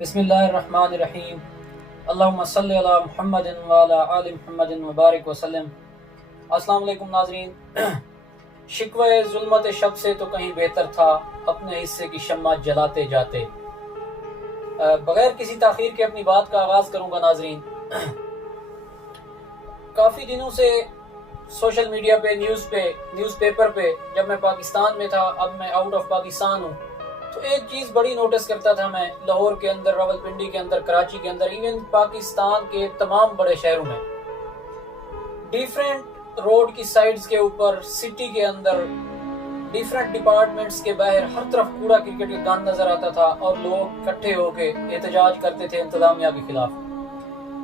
بسم اللہ الرحمن الرحیم اللہم صلی علی محمد وعلی آل محمد وبارک وسلم۔ السلام علیکم ناظرین۔ شکوہ ظلمت شب سے تو کہیں بہتر تھا اپنے حصے کی شمع جلاتے جاتے۔ بغیر کسی تاخیر کے اپنی بات کا آغاز کروں گا ناظرین۔ کافی دنوں سے سوشل میڈیا پہ نیوز پیپر پہ جب میں پاکستان میں تھا، اب میں آؤٹ آف پاکستان ہوں، تو ایک چیز بڑی نوٹس کرتا تھا میں لاہور کے اندر، راولپنڈی کے اندر، کراچی کے اندر، ایون پاکستان کے تمام بڑے شہروں میں ڈیفرنٹ روڈ کی سائڈز کے اوپر، سٹی کے اندر، ڈیفرنٹ ڈپارٹمنٹس کے باہر ہر طرف کوڑا کرکٹ کا گند نظر آتا تھا اور لوگ اکٹھے ہو کے احتجاج کرتے تھے انتظامیہ کے خلاف۔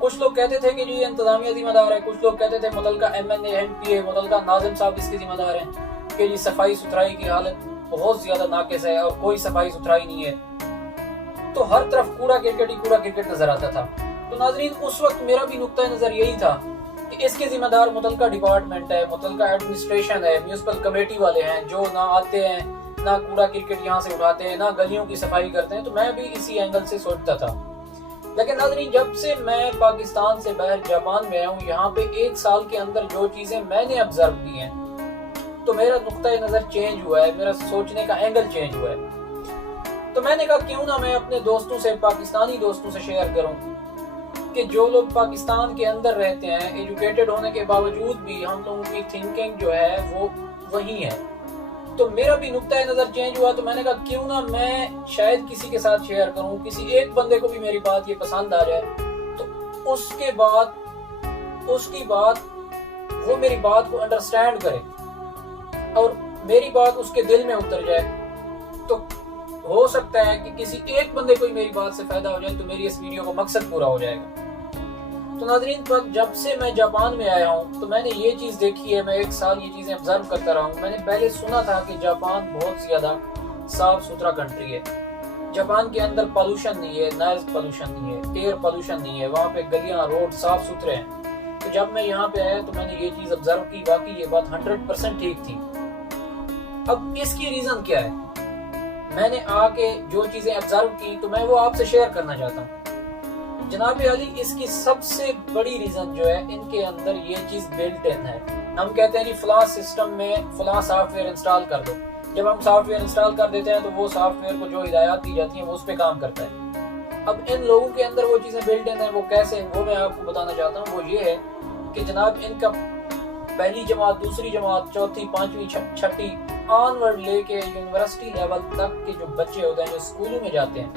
کچھ لوگ کہتے تھے کہ جی انتظامیہ ذمہ دار ہے، کچھ لوگ کہتے تھے متعلقہ MNA متعلقہ ناظم صاحب اس کے ذمہ دار ہیں کہ جی صفائی ستھرائی کی حالت بہت زیادہ ناقص ہے اور کوئی صفائی ستھرائی نہیں ہے۔ تو ہر طرف کوڑا کرکٹ نظر آتا تھا۔ تو ناظرین، اس وقت میرا بھی نقطہ نظر یہی تھا کہ اس کے ذمہ دار متعلقہ ڈپارٹمنٹ ہے، متعلقہ ایڈمنسٹریشن ہے، میونسپل کمیٹی والے ہیں جو نہ آتے ہیں، نہ کوڑا کرکٹ یہاں سے اٹھاتے ہیں، نہ گلیوں کی صفائی کرتے ہیں۔ تو میں بھی اسی اینگل سے سوچتا تھا۔ لیکن ناظرین، جب سے میں پاکستان سے باہر جاپان میں آیا ہوں، یہاں پہ ایک سال کے اندر جو چیزیں میں نے آبزرو کی ہیں، تو میرا نقطہ نظر چینج ہوا ہے، میرا سوچنے کا اینگل چینج ہوا ہے۔ تو میں نے کہا کیوں نہ میں اپنے دوستوں سے، پاکستانی دوستوں سے شیئر کروں کہ جو لوگ پاکستان کے اندر رہتے ہیں، ایجوکیٹڈ ہونے کے باوجود بھی ہم لوگوں کی تھنکنگ جو ہے وہ وہی ہے۔ تو میرا بھی نقطہ نظر چینج ہوا، تو میں نے کہا کیوں نہ میں شاید کسی کے ساتھ شیئر کروں، کسی ایک بندے کو بھی میری بات یہ پسند آ جائے، تو اس کی بات وہ میری بات کو انڈرسٹینڈ کرے اور میری بات اس کے دل میں اتر جائے۔ تو ہو سکتا ہے کہ کسی ایک بندے کو ہی میری بات سے فائدہ ہو جائے، تو میری اس ویڈیو کا مقصد پورا ہو جائے گا۔ تو ناظرین، جب سے میں جاپان میں آیا ہوں تو میں نے یہ چیز دیکھی ہے، میں ایک سال یہ چیزیں آبزرو کرتا رہا ہوں۔ میں نے پہلے سنا تھا کہ جاپان بہت زیادہ صاف ستھرا کنٹری ہے، جاپان کے اندر پالوشن نہیں ہے، نائز پالوشن نہیں ہے، ایئر پالوشن نہیں ہے، وہاں پہ گلیاں، روڈ صاف ستھرے ہیں۔ تو جب میں یہاں پہ آیا تو میں نے یہ چیز آبزرو کی، واقعی یہ بات 100% ٹھیک تھی۔ اب اس کی ریزن کیا ہے؟ میں نے آ کے جو چیزیں آبزرو کی تو میں وہ آپ سے شیئر کرنا چاہتا ہوں۔ جناب علی، اس کی سب سے بڑی ریزن جو ہے، ان کے اندر یہ چیز بلٹ ان ہے۔ ہم کہتے ہیں جی فلاں سسٹم میں فلاں سافٹ ویئر انسٹال کر دو۔ جب ہم سافٹ ویئر انسٹال کر دیتے ہیں تو وہ سافٹ ویئر کو جو ہدایات دی جاتی ہیں وہ اس پہ کام کرتا ہے۔ اب ان لوگوں کے اندر وہ چیزیں بلٹ ان ہیں، وہ کیسے، وہ میں آپ کو بتانا چاہتا ہوں۔ وہ یہ ہے کہ جناب ان کا پہلی جماعت، دوسری جماعت، چوتھی، پانچویں، چھٹی آن ورڈ لے کے یونیورسٹی لیول تک کے جو بچے ہوتے ہیں، جو اسکولوں میں جاتے ہیں،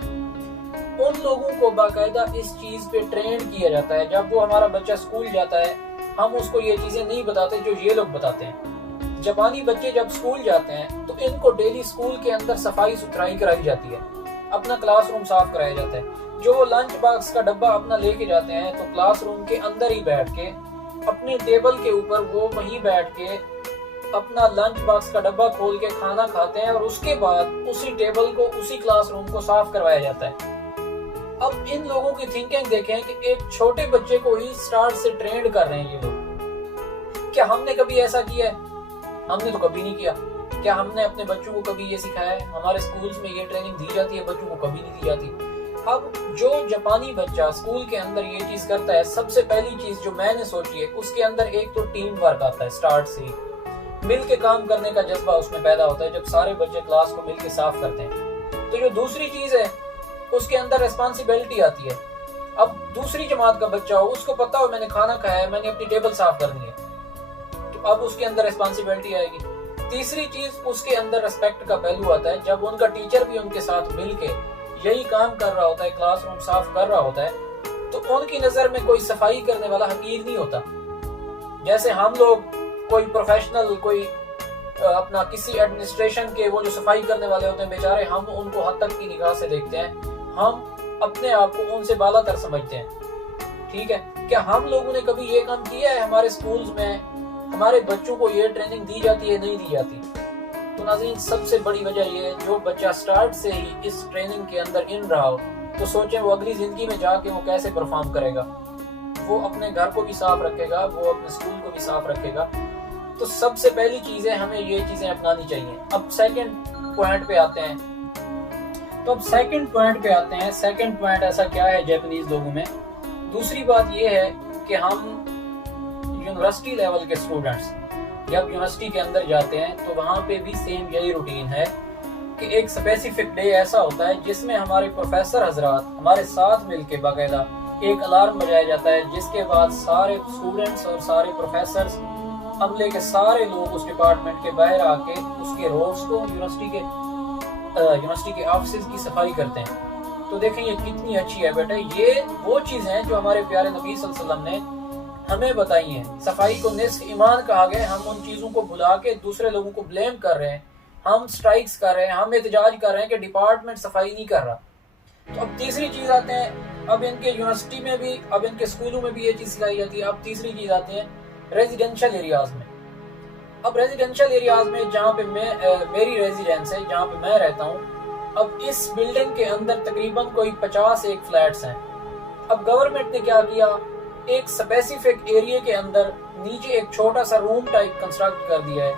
ان لوگوں کو باقاعدہ اس چیز پہ ٹرین کیا جاتا ہے۔ جب وہ ہمارا بچہ اسکول جاتا ہے، ہم اس کو یہ چیزیں نہیں بتاتے جو یہ لوگ بتاتے ہیں۔ جاپانی بچے جب اسکول جاتے ہیں تو ان کو ڈیلی اسکول کے اندر صفائی ستھرائی کرائی جاتی ہے، اپنا کلاس روم صاف کرایا جاتا ہے۔ جو وہ لنچ باکس کا ڈبہ اپنا لے کے جاتے ہیں تو کلاس روم کے اندر ہی بیٹھ کے اپنے ٹیبل کے اوپر وہ وہیں بیٹھ کے اپنا لنچ باکس کا ڈبہ کھول کے کھانا کھاتے ہیں، اور اس کے بعد اسی ٹیبل کو، اسی کلاس روم کو صاف کروایا جاتا ہے۔ اب ان لوگوں کی تھنکنگ دیکھیں کہ ایک چھوٹے بچے کو ہی سٹارٹ سے ٹرینڈ کر رہے ہیں یہ لوگ۔ کیا ہم نے کبھی ایسا کیا ہے؟ ہم نے تو کبھی نہیں کیا۔ کیا ہم نے اپنے بچوں کو کبھی یہ سکھایا ہے؟ ہمارے سکولز میں یہ ٹریننگ دی جاتی ہے، بچوں کو کبھی نہیں دی جاتی۔ اب جو جاپانی بچہ اسکول کے اندر یہ چیز کرتا ہے، سب سے پہلی چیز جو میں نے سوچی ہے، اس کے اندر ایک تو ٹیم ورک آتا ہے، سٹارٹ سے ہی مل کے کام کرنے کا جذبہ اس میں پیدا ہوتا ہے جب سارے بچے کلاس کو مل کے صاف کرتے ہیں۔ تو جو دوسری چیز ہے، اس کے اندر ریسپانسبلٹی آتی ہے۔ اب دوسری جماعت کا بچہ ہو، اس کو پتا ہو میں نے کھانا کھایا ہے، میں نے اپنی ٹیبل صاف کرنی ہے، تو اب اس کے اندر ریسپانسبلٹی آئے گی۔ تیسری چیز، اس کے اندر ریسپیکٹ کا پہلو آتا ہے۔ جب ان کا ٹیچر بھی ان کے ساتھ مل کے یہی کام کر رہا ہوتا ہے، کلاس روم صاف کر رہا ہوتا ہے، تو ان کی نظر میں کوئی صفائی کرنے والا حقیر نہیں ہوتا۔ جیسے ہم لوگ کوئی پروفیشنل، کوئی اپنا کسی ایڈمنسٹریشن کے وہ جو صفائی کرنے والے ہوتے ہیں بیچارے، ہم ان کو حد تک کی نگاہ سے دیکھتے ہیں، ہم اپنے آپ کو ان سے بالا تر سمجھتے ہیں۔ ٹھیک ہے، کیا ہم لوگوں نے کبھی یہ کام کیا ہے؟ ہمارے سکولز میں ہمارے بچوں کو یہ ٹریننگ دی جاتی ہے، نہیں دی جاتی؟ تو ناظرین، سب سے بڑی وجہ یہ ہے، جو بچہ سٹارٹ سے ہی اس ٹریننگ کے اندر ان رہا ہو، تو سوچیں وہ اگلی زندگی میں جا کے وہ کیسے پرفارم کرے گا۔ وہ اپنے گھر کو بھی صاف رکھے گا، وہ اپنے سکول کو بھی صاف رکھے گا۔ تو سب سے پہلی چیز ہے، ہمیں یہ چیزیں اپنانی چاہیے۔ اب سیکنڈ پوائنٹ پہ آتے ہیں تو اب سیکنڈ پوائنٹ پہ آتے ہیں. سیکنڈ پوائنٹ ایسا کیا ہے جاپنیز لوگوں میں؟ دوسری بات یہ ہے کہ ہم یونیورسٹی لیول کے اسٹوڈنٹس جب یونیورسٹی کے اندر جاتے ہیں تو وہاں پہ بھی سیم یہی روٹین ہے کہ ایک اسپیسیفک ڈے ایسا ہوتا ہے جس میں ہمارے پروفیسر حضرات ہمارے ساتھ مل کے باقاعدہ ایک الارم بجایا جاتا ہے، جس کے بعد سارے اسٹوڈنٹس اور سارے پروفیسرز عملے کے سارے لوگ اس ڈپارٹمنٹ کے باہر آ کے اس کے روڈس کو یونیورسٹی کے آفسز کی صفائی کرتے ہیں. تو دیکھیں یہ کتنی اچھی ہے بیٹا. یہ وہ چیزیں ہیں جو ہمارے پیارے نبی صلی اللہ علیہ وسلم نے ہمیں بتائی ہیں. صفائی کو نصف ایمان کہا گیا. ہم ان چیزوں کو بھلا کے دوسرے لوگوں کو بلیم کر رہے ہیں، ہم سٹرائکس کر رہے ہیں، ہم احتجاج کر رہے ہیں کہ ڈپارٹمنٹ صفائی نہیں کر رہا. تو اب تیسری چیز آتے ہیں، اب ان کے یونیورسٹی میں بھی، اب ان کے اسکولوں میں بھی یہ چیز سکھائی جاتی ہے. اب تیسری چیز آتی ہے ریزیڈینشل ایریاز میں. اب ریزیڈینشل ایریاز میں جہاں پہ میری ریزیڈنس ہے، جہاں پہ میں رہتا ہوں، اب اس بلڈنگ کے اندر تقریباً کوئی 51 فلیٹس ہیں. اب گورنمنٹ نے کیا کیا، ایک اسپیسیفک ایریا کے اندر نیچے ایک چھوٹا سا روم ٹائپ کنسٹرکٹ کر دیا ہے.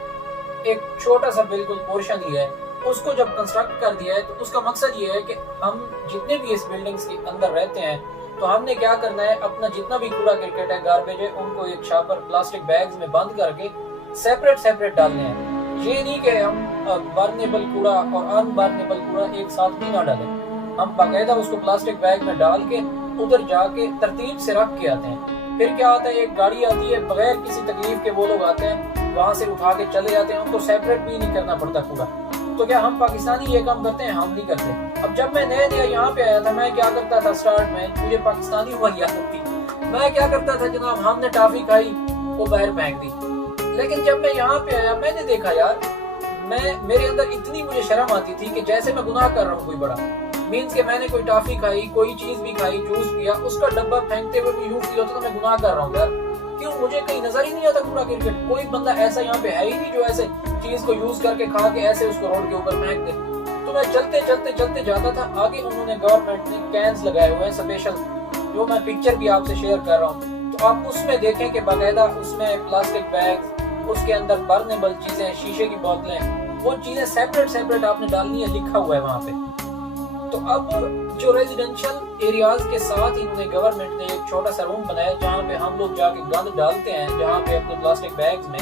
ایک چھوٹا سا بالکل پورشن ہی ہے. اس کو جب کنسٹرکٹ کر دیا ہے تو اس کا مقصد یہ ہے کہ ہم جتنے بھی اس بلڈنگز کے اندر رہتے ہیں تو ہم نے کیا کرنا ہے، اپنا جتنا بھی کوڑا کرکٹ ہے، گاربیج ہے، ان کو ایک شاپر پلاسٹک بیگز میں بند کر کے سیپریٹ ڈالنے ہیں. یہ نہیں کہ ہم برنیبل کوڑا اور ان برنیبل کوڑا ایک ساتھ بھی نہ ڈالیں. ہم باقاعدہ اس کو پلاسٹک بیگ میں ڈال کے ادھر جا کے ترتیب سے رکھ کے آتے ہیں. پھر کیا آتا ہے، ایک گاڑی آتی ہے، بغیر کسی تکلیف کے وہ لوگ آتے ہیں، وہاں سے اٹھا کے چلے جاتے ہیں. ان کو سیپریٹ بھی نہیں کرنا پڑتا کوڑا. تو کیا ہم پاکستانی یہ کام کرتے ہیں؟ ہم نہیں کرتے. اب جب میں نیا یہاں پہ آیا تھا، میں کیا کرتا تھا، سٹارٹ میں مجھے پاکستانی والی عادت تھی. میں کیا کرتا تھا جناب، ہم نے ٹافی کھائی، وہ باہر پھینک دی. لیکن جب میں یہاں پہ آیا، میں نے دیکھا یار، میرے اندر اتنی مجھے شرم آتی تھی کہ جیسے میں گناہ کر رہا ہوں کوئی بڑا. مینس کہ میں نے کوئی ٹافی کھائی، کوئی چیز بھی کھائی، جوس پیا، اس کا ڈبہ پھینکتے ہوئے بھی یوں فیل ہوتا تھا میں گناہ کر رہا ہوں. یار کیوں، مجھے کہیں نظر ہی نہیں آتا کوڑا کرکٹ. کوئی بندہ ایسا یہاں پہ ہے ہی نہیں جو ایسے چیز کو یوز کر کے کھا کے ایسے اس کو روڈ کے اوپر پھینک دے. تو میں چلتے جاتا تھا. آگے انہوں نے گورنمنٹ نے کینز لگائے ہوئے ہیں اسپیشل، جو میں پکچر بھی آپ سے شیئر کر رہا ہوں. تو آپ اس میں دیکھیں کہ باقاعدہ اس میں پلاسٹک بیگ، اس کے اندر برنیبل چیزیں، شیشے کی بوتلیں، وہ چیزیں سیپریٹ آپ نے ڈالنی ہے، لکھا ہوا ہے وہاں پہ. تو اب جو ریزیڈینشل ایریاز کے ساتھ انہوں نے گورنمنٹ نے ایک چھوٹا سا روم بنایا جہاں پہ ہم لوگ جا کے گند ڈالتے ہیں، جہاں پہ اپنے پلاسٹک بیگز میں.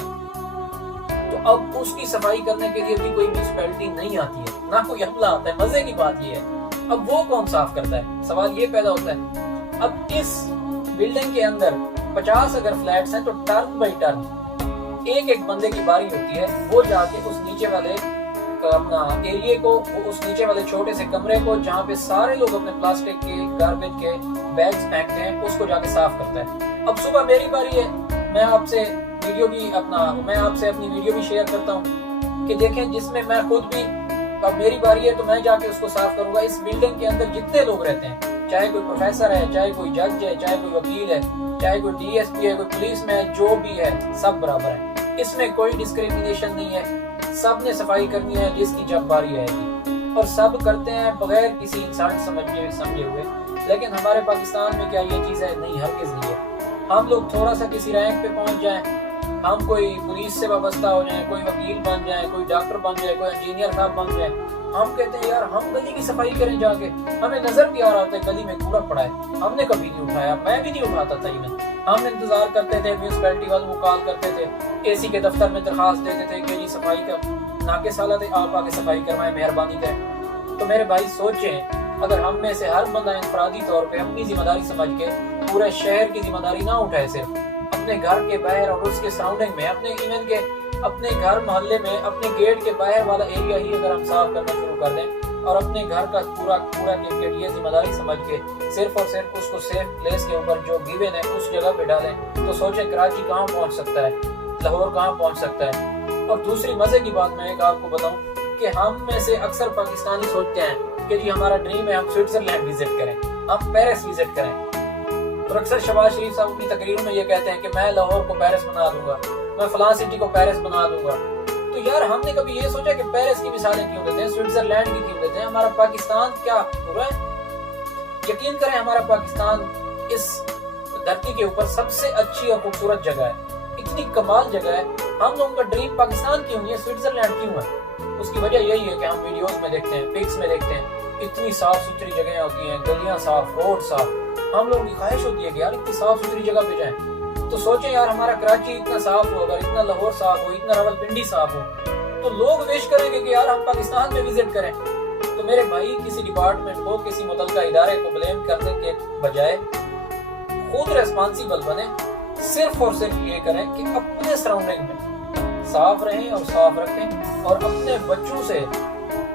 تو اب اس کی صفائی کرنے کے لیے بھی کوئی میونسپلٹی نہیں آتی ہے، نہ کوئی عملہ آتا ہے. مزے کی بات یہ ہے، اب وہ کون صاف کرتا ہے؟ سوال یہ پیدا ہوتا ہے. اب اس بلڈنگ کے اندر 50 اگر فلیٹس ہیں تو ٹرن بائی ٹرن ایک بندے کی باری ہوتی ہے. وہ جا کے اس نیچے والے اپنا ایریے کو، وہ اس نیچے والے چھوٹے سے کمرے کو جہاں پہ سارے لوگ اپنے پلاسٹک کے، گاربیج کے بیگز پھینکتے ہیں، اس کو جا کے صاف کرتا ہے. اب صبح میری باری ہے، میں آپ سے اپنی ویڈیو بھی شیئر کرتا ہوں کہ دیکھیں، جس میں میں خود بھی، اب میری باری ہے تو میں جا کے اس کو صاف کروں گا. اس بلڈنگ کے اندر جتنے لوگ رہتے ہیں، چاہے کوئی پروفیسر ہے، چاہے کوئی جج ہے، چاہے کوئی وکیل ہے، چاہے کوئی ڈی ایس پی ہے، کوئی پولیس میں ہے، جو بھی ہے سب برابر ہے. اس میں کوئی ڈسکریمنیشن نہیں ہے. سب نے صفائی کرنی ہے جس کی جب باری آئے گی، اور سب کرتے ہیں بغیر کسی انسان سمجھے ہوئے. لیکن ہمارے پاکستان میں کیا یہ چیز ہے؟ نہیں، ہرگز نہیں ہے. ہم لوگ تھوڑا سا کسی رینک پہ پہنچ جائیں، ہم کوئی پولیس سے وابستہ ہو جائیں، کوئی وکیل بن جائیں، کوئی ڈاکٹر بن جائے، کوئی انجینئر صاحب بن جائیں، ہم کہتے ہیں یار ہم گلی کی صفائی کریں جا کے. ہمیں نظر بھی آ رہا ہوتا ہے گلی میں کوڑا پڑا ہے، ہم نے کبھی نہیں اٹھایا. میں بھی نہیں اٹھاتا تھا. ہم انتظار کرتے تھے، میونسپلٹی والوں کو کال کرتے تھے، اے سی کے دفتر میں درخواست دیتے تھے کہ جی صفائی کا ناکے سالہ تھے، آپ آ کے صفائی کروائیں، مہربانی کریں. تو میرے بھائی سوچیں، اگر ہم میں سے ہر بندہ انفرادی طور پہ اپنی ذمہ داری سمجھ کے پورے شہر کی ذمہ داری نہ اٹھائے، صرف اپنے گھر کے باہر اور اس کے سراؤنڈنگ میں، اپنے ایون کے اپنے گھر محلے میں، اپنے گیٹ کے باہر والا ایریا ہی اگر ہم صاف کرنا شروع کر دیں، اور اپنے گھر کا پورا کرکٹ یہ ذمہ داری سمجھ کے صرف اور صرف اس کو سیف پلیس کے اوپر جو گیون ہے اس جگہ پہ ڈالیں، تو سوچیں کراچی کہاں پہنچ سکتا ہے، لاہور کہاں پہنچ سکتا ہے. اور دوسری مزے کی بات میں ایک آپ کو بتاؤں کہ ہم میں سے اکثر پاکستانی سوچتے ہیں کہ جی ہمارا ڈریم ہے ہم سوئٹزرلینڈ وزٹ کریں، ہم پیرس وزٹ کریں. اور اکثر شہباز شریف صاحب اپنی تقریروں میں یہ کہتے ہیں کہ میں لاہور کو پیرس بنا دوں گا، میں فلاں سٹی کو پیرس بنا دوں گا. تو یار ہم نے کبھی یہ سوچا کہ پیرس کی مثالیں کیوں دیتے ہیں، سوئٹزرلینڈ کی کیوں دیتے ہیں؟ ہمارا پاکستان کیا ہو رہا ہے؟ یقین کریں ہمارا پاکستان اس دھرتی کے اوپر سب سے اچھی اور خوبصورت جگہ ہے، اتنی کمال جگہ ہے. ہم لوگوں کا ڈریم پاکستان کیوں نہیں ہے، سوئٹزرلینڈ کیوں ہے؟ اس کی وجہ یہی ہے کہ ہم ویڈیوز میں دیکھتے ہیں، پکس میں دیکھتے ہیں اتنی صاف ستھری جگہیں ہوتی ہیں، گلیاں صاف، روڈ صاف، ہم لوگوں کی خواہش ہوتی ہے کہ یار اتنی صاف ستھری جگہ پہ جائیں۔ تو سوچیں یار ہمارا کراچی اتنا صاف ہو، اگر اتنا لاہور صاف ہو، اتنا راولپنڈی صاف ہو، تو لوگ وش کریں گے کہ یار ہم پاکستان میں وزٹ کریں۔ تو میرے بھائی کسی ڈپارٹمنٹ کو، کسی متعلقہ ادارے کو بلیم کرنے کے بجائے خود ریسپانسیبل بنے، صرف اور صرف یہ کریں کہ اپنے سراؤنڈنگ میں صاف رہیں اور صاف رکھیں، اور اپنے بچوں سے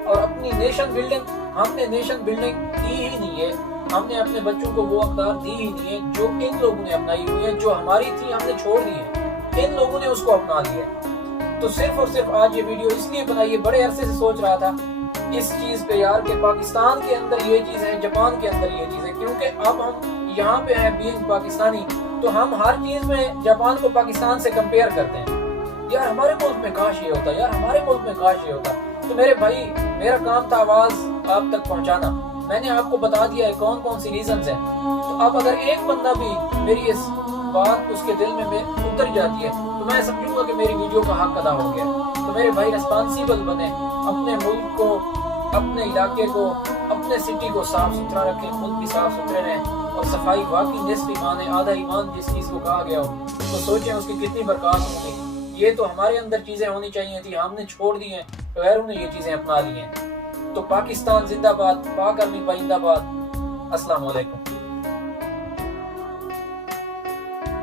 اور اپنی نیشن بلڈنگ، ہم نے نیشن بلڈنگ کی ہی نہیں ہے، ہم نے اپنے بچوں کو وہ اقدار دی ہی نہیں ہے جو ان لوگوں نے اپنائی ہوئی ہے، جو ہماری تھی ہم نے چھوڑ دی ہے، ان لوگوں نے اس کو اپنا لیا ہے۔ تو صرف اور صرف آج یہ ویڈیو اس لیے بنائی ہے، بڑے عرصے سے سوچ رہا تھا اس چیز پہ یار کہ پاکستان کے اندر یہ چیز ہے، جاپان کے اندر یہ چیز ہے، کیونکہ اب ہم یہاں پہ ہیں بینگ پاکستانی، تو ہم ہر چیز میں جاپان کو پاکستان سے کمپیئر کرتے ہیں، یار ہمارے ملک میں کاش یہ ہوتا، یار ہمارے ملک میں کاش یہ ہوتا۔ تو میرے بھائی میرا کام تھا آواز آپ تک پہنچانا، میں نے آپ کو بتا دیا ہے کون کون سی ریزنز ہیں۔ تو اب اگر ایک بندہ بھی میری اس بات اس کے دل میں اتر جاتی ہے تو میں سمجھوں گا کہ میری ویڈیو کا حق ادا ہو گیا۔ تو میرے بھائی ریسپانسیبل بنے، اپنے ملک کو، اپنے علاقے کو، اپنے سٹی کو صاف ستھرا رکھیں، خود بھی صاف ستھرے رہیں، اور صفائی واقعی نصف ایمان ہے، آدھا ایمان جس چیز کو کہا گیا ہو، تو سوچیں اس کی کتنی برکات ہوں گی۔ یہ تو ہمارے اندر چیزیں ہونی چاہیے تھی، ہم نے چھوڑ دی ہیں، غیروں نے یہ چیزیں اپنا لی ہیں۔ تو پاکستان زندہ باد، پاک آرمی پائندہ باد۔ السلام علیکم۔